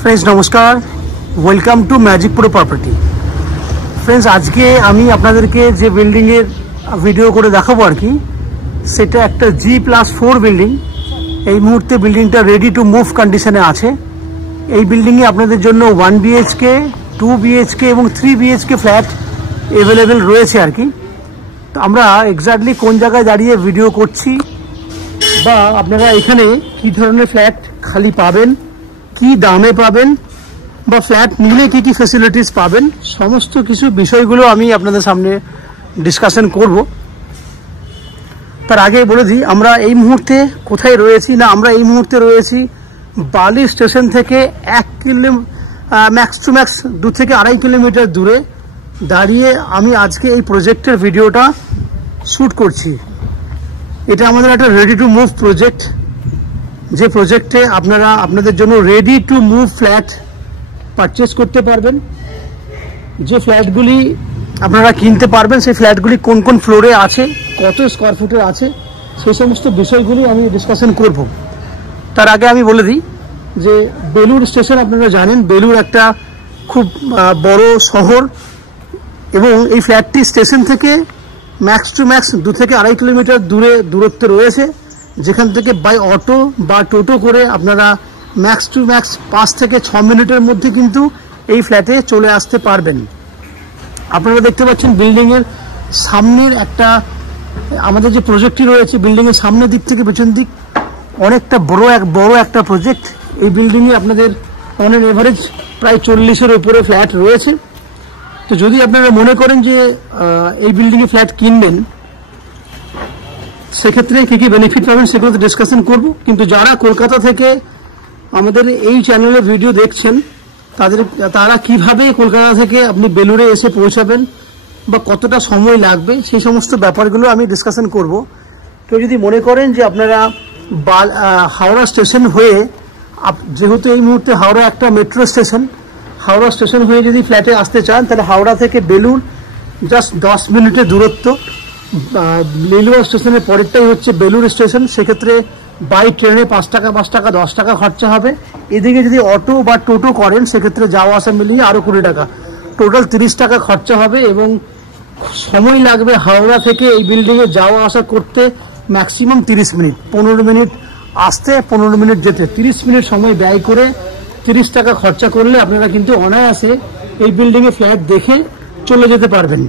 Friends नमस्कार, welcome to magic pro property. Friends आज के आमी आपनादेरके जे बिल्डिंगेर भिडियो करे देखाबो आर कि सेटा एकटा G+4 बिल्डिंग। এই মুহূর্তে বিল্ডিংটা রেডি টু মুভ কন্ডিশনে আছে। এই বিল্ডিংয়ে আপনাদের জন্য 1 BHK, 2 BHK এবং 3 BHK ফ্ল্যাট अवेलेबल রয়েছে আর কি। তো আমরা এক্স্যাক্টলি কোন জায়গায় দাঁড়িয়ে ভিডিও করছি বা আপনারা এখানে কি ধরনের ফ্ল্যাট খালি পাবেন, কি দামে পাবেন বা ফ্ল্যাট নিলে কি কি ফ্যাসিলিটিস পাবেন, সমস্ত কিছু বিষয়গুলো আমি আপনাদের সামনে ডিসকাশন করব। তার আগে বলে দিই আমরা এই মুহূর্তে কোথায় রয়েছি। না, আমরা এই মুহূর্তে রয়েছি বালি স্টেশন থেকে 1 কিলোমিটার ম্যাক্স টু ম্যাক্স 2 থেকে 2.5 কিলোমিটার দূরে দাঁড়িয়ে আমি আজকে এই প্রজেক্টের ভিডিওটা শ্যুট করছি। এটা আমাদের একটা রেডি টু মুভ প্রজেক্ট, যে প্রজেক্টে আপনারা আপনাদের জন্য ready to move flat purchase করতে পারবেন। যে ফ্ল্যাটগুলি আপনারা কিনতে পারবেন সেই ফ্ল্যাটগুলি কোন কোন ফ্লোরে আছে, কত স্কোয়ার ফুটের আছে, সেই সমস্ত বিষয়গুলি আমি ডিসকাশন করব। তার আগে আমি বলে দিই যে বেলুড় স্টেশন, আপনারা জানেন বেলুড় একটা খুব বড় শহর এবং এই ফ্ল্যাটটি স্টেশন থেকে ম্যাক্স টু ম্যাক্স 2 থেকে 2.5 কিলোমিটার দূরত্বে রয়েছে, যেখান থেকে বাই অটো বা টোটো করে আপনারা ম্যাক্স টু ম্যাক্স 5 থেকে 6 মিনিটের মধ্যে কিন্তু এই ফ্ল্যাটে চলে আসতে পারবেন। আপনারা দেখতে পাচ্ছেন বিল্ডিংয়ের সামনের একটা আমাদের যে প্রজেক্টটি রয়েছে, বিল্ডিংয়ের সামনের দিক থেকে পেছন দিক অনেকটা বড় একটা প্রজেক্ট। এই বিল্ডিংয়ে আপনাদের অন এন এভারেজ প্রায় 40-এর উপরে ফ্ল্যাট রয়েছে। তো যদি আপনারা মনে করেন যে এই বিল্ডিংয়ে ফ্ল্যাট কিনবেন, সেক্ষেত্রে কী কী বেনিফিট পাবেন সেগুলো তো ডিসকাশন করব। কিন্তু যারা কলকাতা থেকে আমাদের এই চ্যানেলে ভিডিও দেখছেন তারা কিভাবে কলকাতা থেকে আপনি বেলুড়ে এসে পৌঁছাবেন বা কতটা সময় লাগবে সেই সমস্ত ব্যাপারগুলো আমি ডিসকাশন করব। কেউ যদি মনে করেন যে আপনারা হাওড়া স্টেশন হয়ে, যেহেতু এই মুহূর্তে হাওড়া একটা মেট্রো স্টেশন, হাওড়া স্টেশন হয়ে যদি ফ্ল্যাটে আসতে চান তাহলে হাওড়া থেকে বেলুড় জাস্ট 10 মিনিটের দূরত্ব। লিলুয়া স্টেশনের পরেরটাই হচ্ছে বেলুড় স্টেশন। সেক্ষেত্রে বাই ট্রেনে 5 টাকা 10 টাকা খরচা হবে। এদিকে যদি অটো বা টোটো করেন সেক্ষেত্রে যাওয়া আসা মিলিয়ে আরও 20 টাকা, টোটাল 30 টাকা খরচা হবে এবং সময় লাগবে হাওড়া থেকে এই বিল্ডিংয়ে যাওয়া আসা করতে ম্যাক্সিমাম 30 মিনিট। 15 মিনিট আসতে, 15 মিনিট যেতে, 30 মিনিট সময় ব্যয় করে 30 টাকা খরচা করলে আপনারা কিন্তু অনায়াসে এই বিল্ডিংয়ে ফ্ল্যাট দেখে চলে যেতে পারবেন।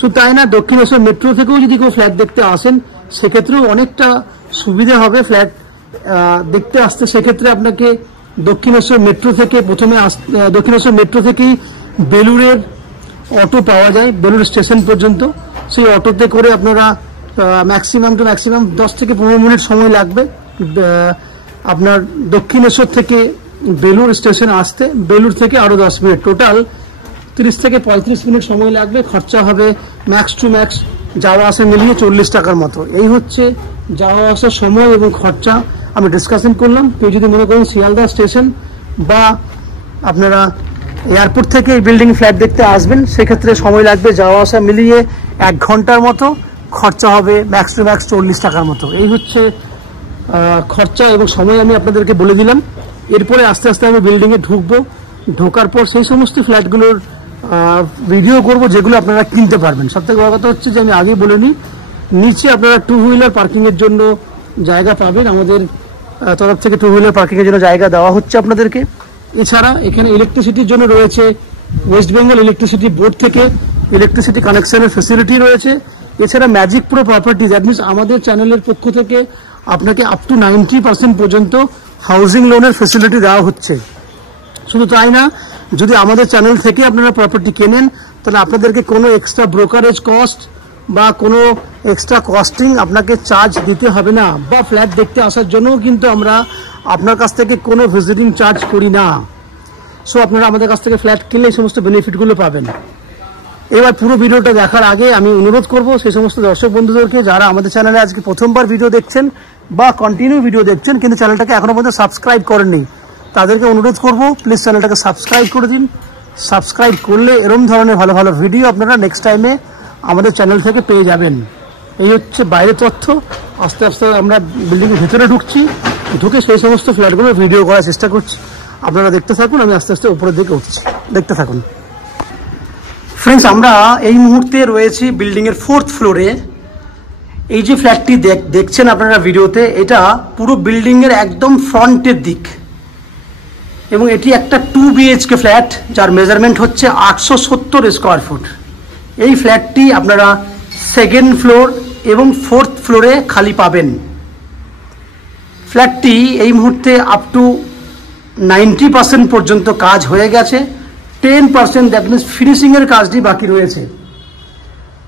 শুধু তাই না, দক্ষিণেশ্বর মেট্রো থেকেও যদি কেউ ফ্ল্যাট দেখতে আসেন সেক্ষেত্রেও অনেকটা সুবিধা হবে ফ্ল্যাট দেখতে আসতে। সেক্ষেত্রে আপনাকে দক্ষিণেশ্বর মেট্রো থেকে দক্ষিণেশ্বর মেট্রো থেকেই বেলুড়ের অটো পাওয়া যায় বেলুড় স্টেশন পর্যন্ত। সেই অটোতে করে আপনারা ম্যাক্সিমাম 10 থেকে 15 মিনিট সময় লাগবে আপনার দক্ষিণেশ্বর থেকে বেলুড় স্টেশন আসতে। বেলুড় থেকে আরও 10 মিনিট, টোটাল 30 থেকে 35 মিনিট সময় লাগবে। খরচা হবে ম্যাক্স টু ম্যাক্স যাওয়া আসা মিলিয়ে 40 টাকার মতো। এই হচ্ছে যাওয়া আসার সময় এবং খরচা আমি ডিসকাশন করলাম। কেউ যদি মনে করেন শিয়ালদা স্টেশন বা আপনারা এয়ারপোর্ট থেকে এই বিল্ডিং ফ্ল্যাট দেখতে আসবেন, সেক্ষেত্রে সময় লাগবে যাওয়া আসা মিলিয়ে 1 ঘন্টার মতো, খরচা হবে ম্যাক্স টু ম্যাক্স 40 টাকার মতো। এই হচ্ছে খরচা এবং সময় আমি আপনাদেরকে বলে দিলাম। এরপরে আস্তে আস্তে আমি বিল্ডিংয়ে ঢুকবো, ঢোকার পর সেই সমস্ত ফ্ল্যাটগুলোর ভিডিও করব যেগুলো আপনারা কিনতে পারবেন। সবথেকে বড় কথা হচ্ছে যে আমি আগেই বলে নিই, নিচে আপনারা 2 হুইলার পার্কিংয়ের জন্য জায়গা পাবেন। আমাদের তরফ থেকে 2 হুইলার পার্কিংয়ের জন্য জায়গা দেওয়া হচ্ছে আপনাদেরকে। এছাড়া এখানে ইলেকট্রিসিটির জন্য রয়েছে ওয়েস্ট বেঙ্গল ইলেকট্রিসিটি বোর্ড থেকে ইলেকট্রিসিটি কানেকশনের ফেসিলিটি রয়েছে। এছাড়া magic pro property, that means আমাদের চ্যানেলের পক্ষ থেকে আপনাকে আপ টু 90% পর্যন্ত হাউজিং লোনের ফেসিলিটি দেওয়া হচ্ছে। শুধু তাই না, যদি আমাদের চ্যানেল থেকে আপনারা প্রপার্টি কেনেন তাহলে আপনাদেরকে কোনো এক্সট্রা ব্রোকারেজ কস্ট বা কোনো এক্সট্রা কস্টিং আপনাকে চার্জ দিতে হবে না, বা ফ্ল্যাট দেখতে আসার জন্যও কিন্তু আমরা আপনার কাছ থেকে কোনো ভিজিটিং চার্জ করি না। সো আপনারা আমাদের কাছ থেকে ফ্ল্যাট কিনলে এই সমস্ত বেনিফিটগুলো পাবেন। এবার পুরো ভিডিওটা দেখার আগে আমি অনুরোধ করব সেই সমস্ত দর্শক বন্ধুদেরকে যারা আমাদের চ্যানেলে আজকে প্রথমবার ভিডিও দেখছেন বা কন্টিনিউ ভিডিও দেখছেন কিন্তু চ্যানেলটাকে এখনো পর্যন্ত সাবস্ক্রাইব করেননি, তাদেরকে অনুরোধ করব প্লিজ চ্যানেলটাকে সাবস্ক্রাইব করে দিন। সাবস্ক্রাইব করলে এরকম ধরনের ভালো ভালো ভিডিও আপনারা নেক্সট টাইমে আমাদের চ্যানেল থেকে পেয়ে যাবেন। এই হচ্ছে বাইরের তথ্য। আস্তে আস্তে আমরা বিল্ডিংয়ের ভেতরে ঢুকছি, ঢুকে সেই সমস্ত ফ্ল্যাটগুলো ভিডিও করার চেষ্টা করছি। আপনারা দেখতে থাকুন, আমি আস্তে আস্তে উপরের দিকে উঠছি, দেখতে থাকুন। ফ্রেন্ডস, আমরা এই মুহূর্তে রয়েছি বিল্ডিংয়ের 4th ফ্লোরে। এই যে ফ্ল্যাটটি দেখছেন আপনারা ভিডিওতে, এটা পুরো বিল্ডিংয়ের একদম ফ্রন্টের দিক এবং এটি একটা 2 BHK ফ্ল্যাট, যার মেজারমেন্ট হচ্ছে 870 স্কোয়ার ফুট। এই ফ্ল্যাটটি আপনারা 2nd ফ্লোর এবং 4th ফ্লোরে খালি পাবেন। ফ্ল্যাটটি এই মুহূর্তে আপ টু 90% পর্যন্ত কাজ হয়ে গেছে, 10% দ্যাট মিনস ফিনিশিংয়ের কাজটি বাকি রয়েছে।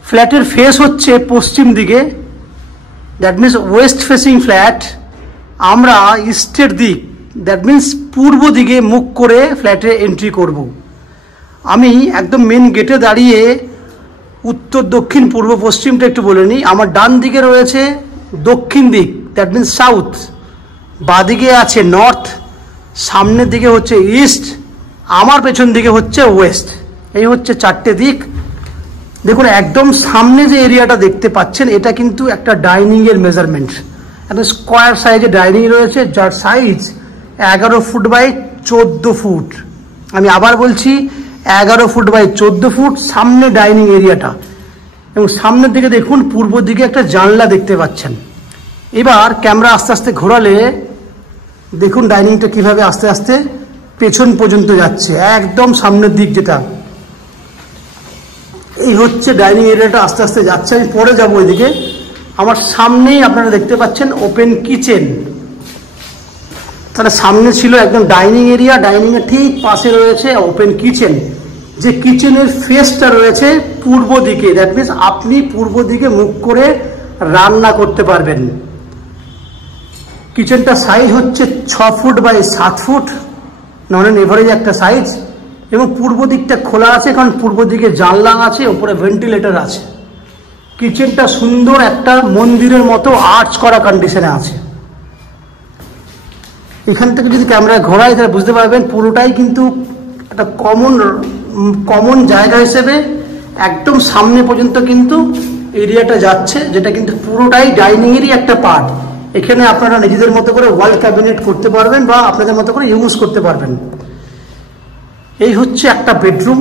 ফ্ল্যাটের ফেস হচ্ছে পশ্চিম দিকে, that means West facing flat. আমরা ইস্টের দিক দ্যাট মিনস পূর্ব দিকে মুখ করে ফ্ল্যাটে এন্ট্রি করব। আমি একদম মেন গেটে দাঁড়িয়ে উত্তর দক্ষিণ পূর্ব পশ্চিমটা একটু বলে নিই। আমার ডান দিকে রয়েছে দক্ষিণ দিক, দ্যাট মিনস সাউথ, বাঁদিকে আছে নর্থ, সামনের দিকে হচ্ছে ইস্ট, আমার পেছন দিকে হচ্ছে ওয়েস্ট। এই হচ্ছে 4টে দিক। দেখুন একদম সামনে যে এরিয়াটা দেখতে পাচ্ছেন, এটা কিন্তু একটা ডাইনিংয়ের মেজারমেন্ট। একটা স্কোয়ার সাইজে ডাইনিং রয়েছে, যার সাইজ 11 ফুট বাই 14 ফুট। আমি আবার বলছি 11 ফুট বাই 14 ফুট সামনে ডাইনিং এরিয়াটা। এবং সামনের দিকে দেখুন পূর্ব দিকে একটা জানলা দেখতে পাচ্ছেন। এবার ক্যামেরা আস্তে আস্তে ঘোরালে দেখুন ডাইনিংটা কিভাবে আস্তে আস্তে পেছন পর্যন্ত যাচ্ছে, একদম সামনের দিক যেটা। এই হচ্ছে ডাইনিং এরিয়াটা আস্তে আস্তে যাচ্ছে, আমি পরে যাবো ওইদিকে। আমার সামনেই আপনারা দেখতে পাচ্ছেন ওপেন কিচেন। তাহলে সামনে ছিল একদম ডাইনিং এরিয়া, ডাইনিং এর ঠিক পাশে রয়েছে ওপেন কিচেন। যে কিচেনের ফেসটা রয়েছে পূর্ব দিকে, দ্যাট মিনস আপনি পূর্ব দিকে মুখ করে রান্না করতে পারবেন। কিচেনটা সাইজ হচ্ছে 6 foot by 7 foot, non average একটা সাইজ। এবং পূর্ব দিকটা খোলা আছে, কারণ পূর্ব দিকে জানলা আছে, উপরে ভেন্টিলেটর আছে। কিচেনটা সুন্দর একটা মন্দিরের মতো আর্চ করা কন্ডিশনে আছে। এখান থেকে যদি ক্যামেরা ঘোরায় তাহলে বুঝতে পারবেন পুরোটাই কিন্তু একটা কমন জায়গা হিসেবে একদম সামনে পর্যন্ত কিন্তু এরিয়াটা যাচ্ছে, যেটা কিন্তু পুরোটাই ডাইনিংয়েরই একটা পার্ট। এখানে আপনারা নিজেদের মতো করে ওয়াল ক্যাবিনেট করতে পারবেন বা আপনাদের মতো করে ইউজ করতে পারবেন। এই হচ্ছে একটা বেডরুম,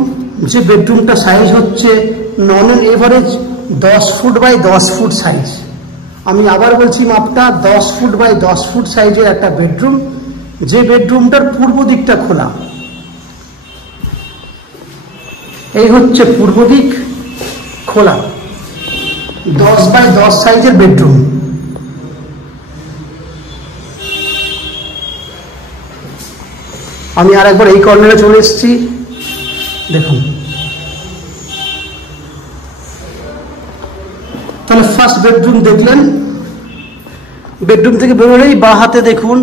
যে বেডরুমটা সাইজ হচ্ছে on average 10 foot by 10 foot size. আমি আবার বলছি মাপটা 10 ফুট বাই 10 ফুট সাইজের একটা বেডরুম, যে বেডরুমটার পূর্ব দিকটা খোলা। এই হচ্ছে পূর্ব দিক খোলা, 10 বাই 10 সাইজের বেডরুম। আমি আর একবার এই কর্নারে চলে এসেছি, দেখুন। তাহলে ফার্স্ট বেডরুম দেখলেন। বেডরুম থেকে বেরোলেই বাঁ হাতে দেখুন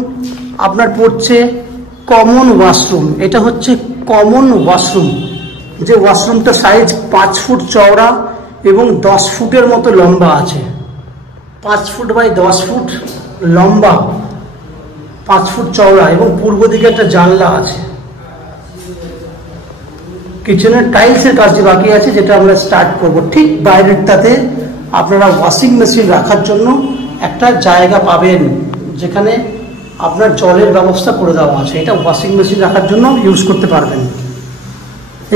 আপনার পড়ছে কমন ওয়াশরুম। এটা হচ্ছে কমন ওয়াশরুম, যে ওয়াশরুমটা সাইজ 5 ফুট চওড়া এবং 10 ফুটের মতো লম্বা আছে। 5 ফুট বাই 10 ফুট লম্বা, 5 ফুট চওড়া, এবং পূর্ব দিকে একটা জানলা আছে। কিচেনের টাইলসের কাজটি বাকি আছে, যেটা আমরা স্টার্ট করব। ঠিক বাইরেরটাতে আপনারা ওয়াশিং মেশিন রাখার জন্য একটা জায়গা পাবেন, যেখানে আপনার জলের ব্যবস্থা করে দেওয়া আছে। এটা ওয়াশিং মেশিন রাখার জন্য ইউজ করতে পারবেন।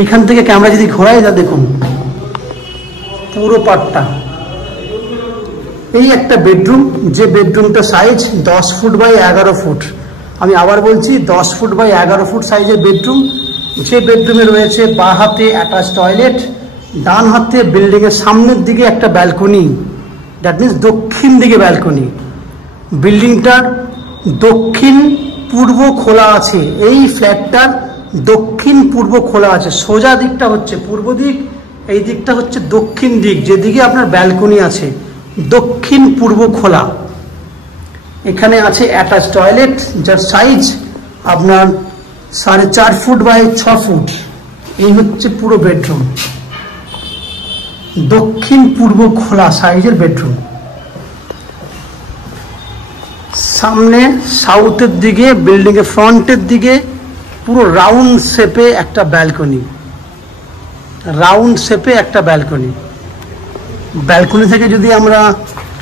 এইখান থেকে ক্যামেরা যদি ঘোরাই, যা দেখুন পুরো পার্টটা। এই একটা বেডরুম, যে বেডরুমটা সাইজ 10 ফুট বাই 11 ফুট। আমি আবার বলছি 10 ফুট বাই 11 ফুট সাইজের বেডরুম। যে বেডরুমে রয়েছে বাঁ হাতে অ্যাটাচ টয়লেট, ডান হাতে বিল্ডিংয়ের সামনের দিকে একটা ব্যালকনি, দ্যাট মিনস দক্ষিণ দিকে ব্যালকনি। বিল্ডিংটার দক্ষিণ পূর্ব খোলা আছে, এই ফ্ল্যাটটার দক্ষিণ পূর্ব খোলা আছে। সোজা দিকটা হচ্ছে পূর্ব দিক, এই দিকটা হচ্ছে দক্ষিণ দিক, যেদিকে আপনার ব্যালকনি আছে। দক্ষিণ পূর্ব খোলা। এখানে আছে অ্যাটাচ টয়লেট, যার সাইজ আপনার 4.5 ফুট বাই 6 ফুট। এই হচ্ছে পুরো বেডরুম, দক্ষিণ পূর্ব খোলা সাইজের বেডরুম। সামনে সাউথের দিকে বিল্ডিং এর ফ্রন্টের দিকে পুরো রাউন্ড শেপে একটা ব্যালকনি, রাউন্ড শেপে একটা ব্যালকনি। ব্যালকনি থেকে যদি আমরা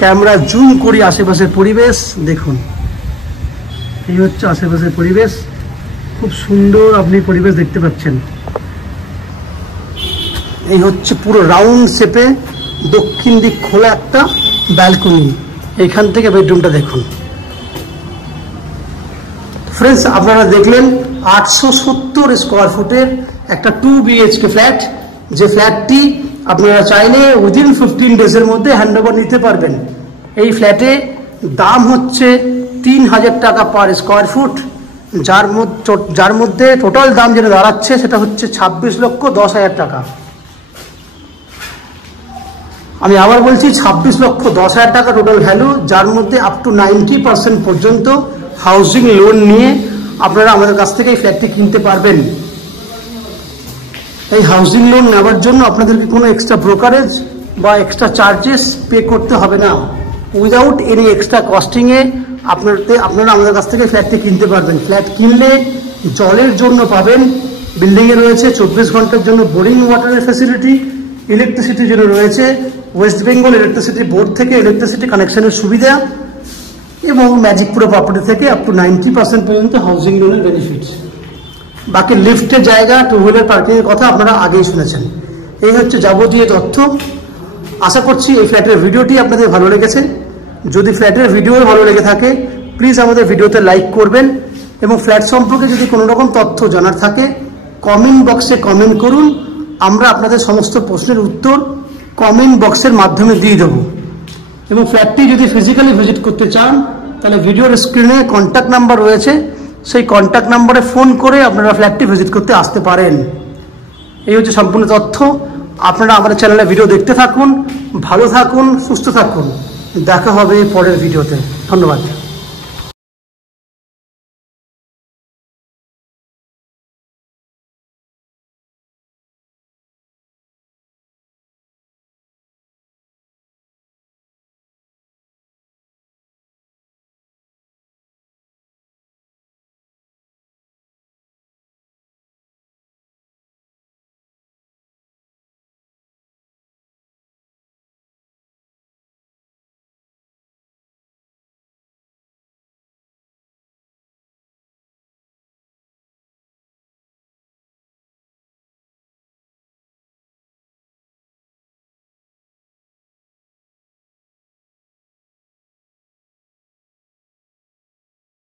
ক্যামেরা জুম করি আশেপাশের পরিবেশ দেখুন, এই হচ্ছে আশেপাশের পরিবেশ। খুব সুন্দর আপনি পরিবেশ দেখতে পাচ্ছেন। এই হচ্ছে পুরো রাউন্ড শেপে দক্ষিণ দিক খোলা একটা ব্যালকনি। এইখান থেকে বেডরুমটা দেখুন ফ্রেন্ডস। আপনারা দেখলেন 870 স্কোয়ার ফুটের একটা 2 BHK ফ্ল্যাট, যে ফ্ল্যাটটি আপনারা চাইলে উইদিন 15 ডেজের মধ্যে হ্যান্ডওভার নিতে পারবেন। এই ফ্ল্যাটে দাম হচ্ছে 3000 টাকা পার স্কোয়ার ফুট, যার মধ্যে টোটাল দাম যেটা দাঁড়াচ্ছে সেটা হচ্ছে 26,10,000 টাকা। আমি আবার বলছি 26,10,000 টাকা টোটাল ভ্যালু, যার মধ্যে আপ টু 90% পর্যন্ত হাউজিং লোন নিয়ে আপনারা আমাদের কাছ থেকে এই ফ্ল্যাটটি কিনতে পারবেন। এই হাউজিং লোন নেওয়ার জন্য আপনাদেরকে কোনো এক্সট্রা ব্রোকারেজ বা এক্সট্রা চার্জেস পে করতে হবে না। উইদাউট এনি এক্সট্রা কস্টিংয়ে আপনারা আমাদের কাছ থেকে ফ্ল্যাটটি কিনতে পারবেন। ফ্ল্যাট কিনলে জলের জন্য পাবেন, বিল্ডিংয়ে রয়েছে 24 ঘন্টার জন্য বোরিং ওয়াটারের ফ্যাসিলিটি, ইলেকট্রিসিটির জন্য রয়েছে ওয়েস্ট বেঙ্গল ইলেকট্রিসিটি বোর্ড থেকে ইলেকট্রিসিটি কানেকশনের সুবিধা, এবং ম্যাজিকপুরা প্রপার্টি থেকে আপ টু 90% পর্যন্ত হাউজিং লোনের বেনিফিটস। বাকি লিফটের জায়গা, 2 হুইলার পার্কিংয়ের কথা আপনারা আগেই শুনেছেন। এই হচ্ছে যাবতীয় তথ্য। আশা করছি এই ফ্ল্যাটের ভিডিওটি আপনাদের ভালো লেগেছে। যদি ফ্ল্যাটের ভিডিও ভালো লেগে থাকে প্লিজ আমাদের ভিডিওতে লাইক করবেন, এবং ফ্ল্যাট সম্পর্কে যদি কোনো রকম তথ্য জানার থাকে কমেন্ট বক্সে কমেন্ট করুন। আমরা আপনাদের সমস্ত প্রশ্নের উত্তর কমেন্ট বক্সের মাধ্যমে দিয়ে দেবো। এবং ফ্ল্যাটটি যদি ফিজিক্যালি ভিজিট করতে চান তাহলে ভিডিওর স্ক্রিনে কন্ট্যাক্ট নাম্বার রয়েছে, সেই কন্ট্যাক্ট নাম্বারে ফোন করে আপনারা ফ্ল্যাটটি ভিজিট করতে আসতে পারেন। এই হচ্ছে সম্পূর্ণ তথ্য। আপনারা আমাদের চ্যানেলে ভিডিও দেখতে থাকুন, ভালো থাকুন, সুস্থ থাকুন। দেখা হবে পরের ভিডিওতে। ধন্যবাদ।